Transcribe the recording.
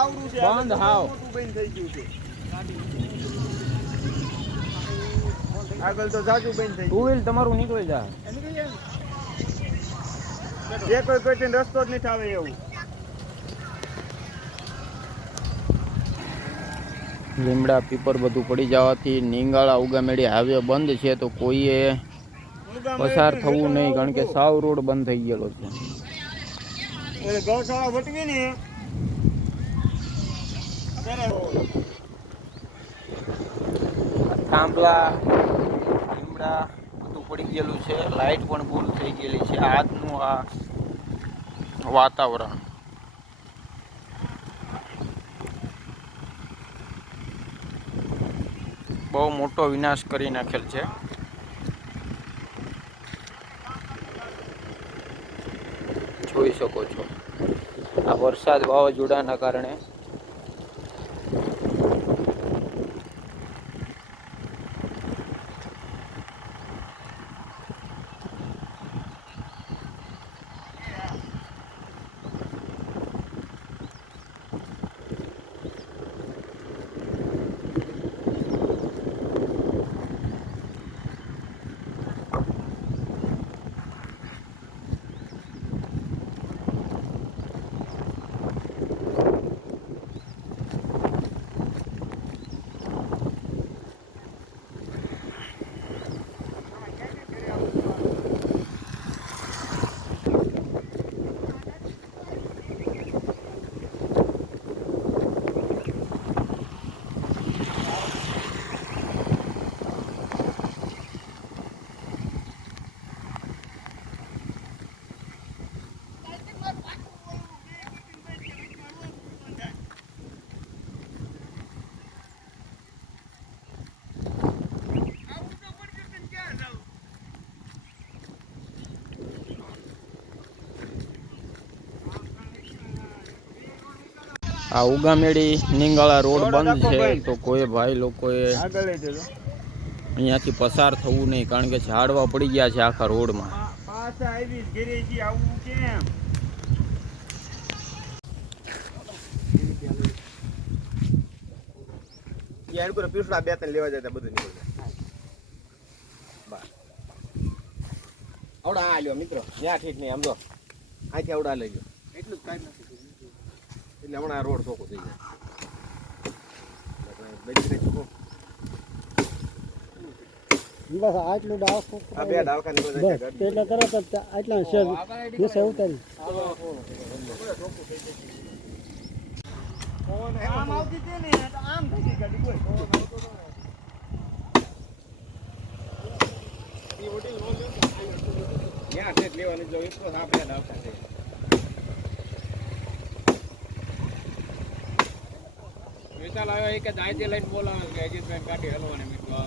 આવરું છે બંધ હાવ. બંધ થઈ ગયું છે આગળ તો જાજુ બંધ થઈ ટુ વ્હીલ તમારું નીકળી જા ગયું કોઈ કોઈ રસ્તો જ નથી આવે એવું. લીમડા પીપર બધું પડી જવાથી નીંગાળા ઉગામેડી હાઈવે બંધ છે તો કોઈએ પસાર થવું નહીં કારણ કે સાવ રોડ બંધ થઈ ગયેલો છે. ગૌશાળા વટવી ને થાંભલા લીમડા, બધું પડી ગયેલું છે. લાઇટ પણ ભૂલ થઈ ગયેલી છે. આજનું આ વાતાવરણ. બહુ મોટો વિનાશ કરી નાખેલ છે. જોઈ શકો છો. આ વરસાદ વાવાઝોડાના કારણે આ ઉગામેડી નિંગાળા રોડ બંધ છે તો કોઈ ભાઈ લોકોએ અહીંયાથી પસાર થવું નહીં કારણ કે ઝાડવા પડી ગયા છે આખા રોડમાં. પા- પાછા આવી ઘેરેથી આવવું કેમ? યાર કોઈ પીસડા બે ત્રણ લેવા જતા બધું જાય. આવડા આ લ્યો મિત્રો. ત્યાં ઠીક નહીં આમ જો. અહીંથી આવડા લઈ ગયો એટલું જ કાંઈ નથી. એટલે હમણાં આ રોડ ચોખ્ખો થઈ જાય. બસ આટલું ડાળખું આ બે ડાળખા નીકળી જાય એટલે તરત જ આટલા છે નીચે ઉતારી. આમ આવતી હતી ને આમ થઈ ગઈ ગાડી બોલ. ત્યાં ઠેઠ લેવાની જો એટલો જ આ બે ડાળખા છે. વિશાલ આવ્યો એક જાયતી લઈને બોલાવે કે અજીતભાઈ ગાડી હલવાની મીઠું આ